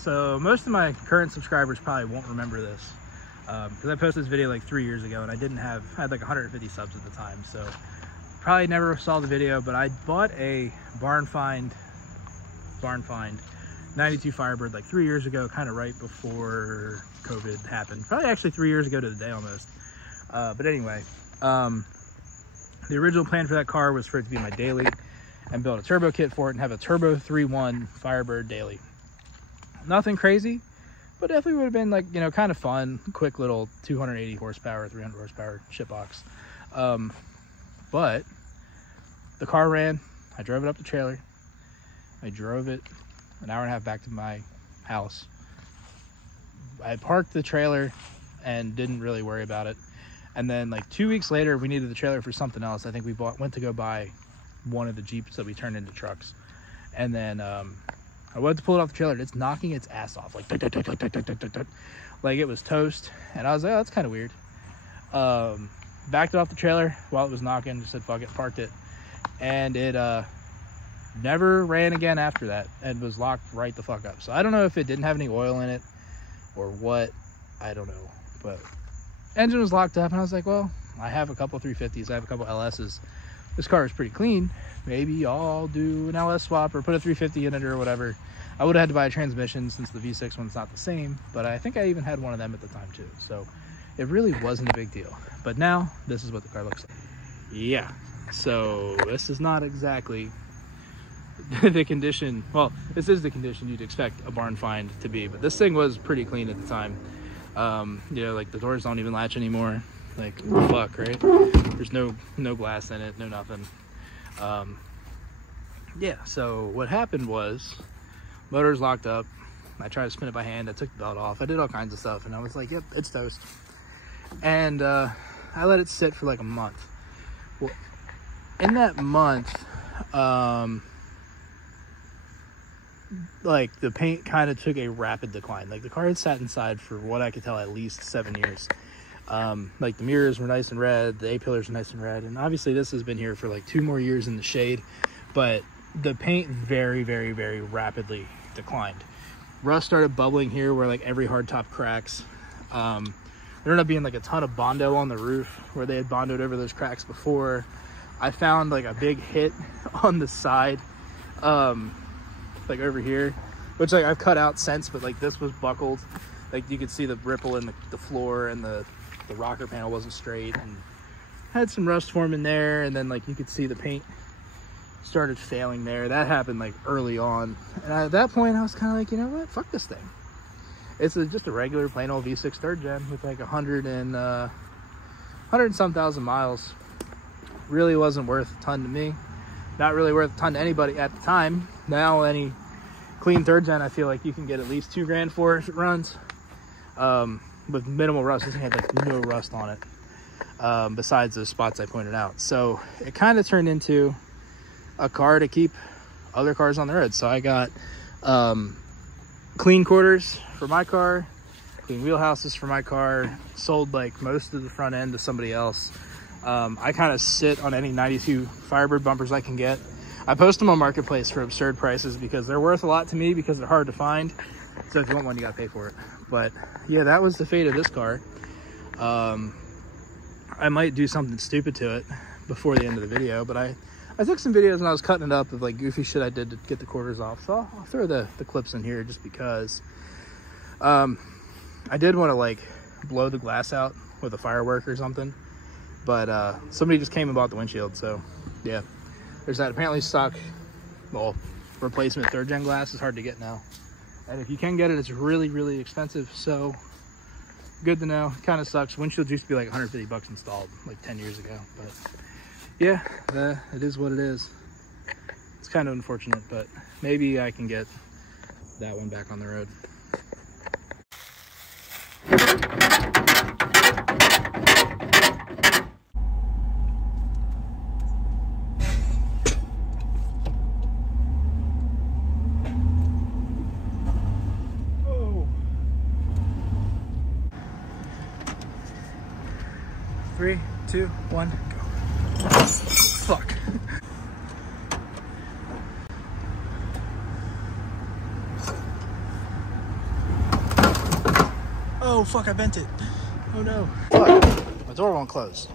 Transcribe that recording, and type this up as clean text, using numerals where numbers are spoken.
So most of my current subscribers probably won't remember this because I posted this video like 3 years ago and I had like 150 subs at the time. So probably never saw the video, but I bought a barn find 92 Firebird like 3 years ago, kind of right before COVID happened. Probably actually 3 years ago to the day almost. But anyway, the original plan for that car was for it to be my daily and build a turbo kit for it and have a turbo 3.1 Firebird daily. Nothing crazy, but definitely would have been like, you know, kind of fun, quick little 280 horsepower, 300 horsepower shitbox. But the car ran, I drove it up the trailer, I drove it an hour and a half back to my house. I parked the trailer and didn't really worry about it. And then like 2 weeks later, we needed the trailer for something else. I think we went to go buy one of the Jeeps that we turned into trucks. And then I went to pull it off the trailer and it's knocking its ass off. Like, dut, dut, dut, dut, dut, dut, dut, dut. Like it was toast. And I was like, oh, that's kind of weird. Backed it off the trailer while it was knocking, just said, fuck it, parked it. And it never ran again after that and was locked right the fuck up. So I don't know if it didn't have any oil in it or what, I don't know. But engine was locked up and I was like, well, I have a couple 350s, I have a couple LSs. This car is pretty clean. Maybe I'll do an LS swap or put a 350 in it or whatever. I would have had to buy a transmission since the V6 one's not the same, but I think I even had one of them at the time too. So it really wasn't a big deal. But now this is what the car looks like. Yeah, so this is not exactly the condition. Well, this is the condition you'd expect a barn find to be, but this thing was pretty clean at the time. You know, like the doors don't even latch anymore. Like, fuck, right? There's no glass in it, no nothing. Yeah, so what happened was motor's locked up. I tried to spin it by hand. I took the belt off. I did all kinds of stuff and I was like, yep, it's toast. And I let it sit for like a month. Well, in that month, like the paint kind of took a rapid decline. Like the car had sat inside for what I could tell at least 7 years. Like the mirrors were nice and red, the A-pillars were nice and red, and obviously this has been here for like 2 more years in the shade, but the paint very, very, very rapidly declined. Rust started bubbling here where like every hardtop cracks. There ended up being like a ton of Bondo on the roof where they had Bondoed over those cracks before. I found like a big hit on the side, like over here, which like I've cut out since, but like this was buckled. Like you could see the ripple in the floor, and the rocker panel wasn't straight and had some rust forming there. And then like you could see the paint started failing there. That happened like early on. And at that point I was kind of like, you know what, fuck this thing. It's just a regular plain old V6 third gen with like 100 and some thousand miles. Really wasn't worth a ton to me. Not really worth a ton to anybody at the time. Now any clean third gen, I feel like you can get at least $2 grand for if it runs. With minimal rust. This thing had like no rust on it, besides those spots I pointed out. So it kind of turned into a car to keep other cars on the road. So I got clean quarters for my car, clean wheelhouses for my car, sold like most of the front end to somebody else. I kind of sit on any 92 Firebird bumpers I can get. I post them on Marketplace for absurd prices because they're worth a lot to me because they're hard to find. So if you want one, you gotta pay for it. But yeah, that was the fate of this car. I might do something stupid to it before the end of the video, but I took some videos when I was cutting it up of like goofy shit I did to get the quarters off. So I'll throw the clips in here just because. I did want to like blow the glass out with a firework or something, but somebody just came and bought the windshield. So yeah, there's that. Apparently stock, well, replacement third gen glass is hard to get now. And if you can get it, it's really, really expensive. So good to know. Kind of sucks. Windshield used to be like 150 bucks installed like 10 years ago. But yeah, it is what it is. It's kind of unfortunate, but maybe I can get that one back on the road. Three, two, one, go. Fuck. Oh, fuck, I bent it. Oh, no. Fuck, my door won't close.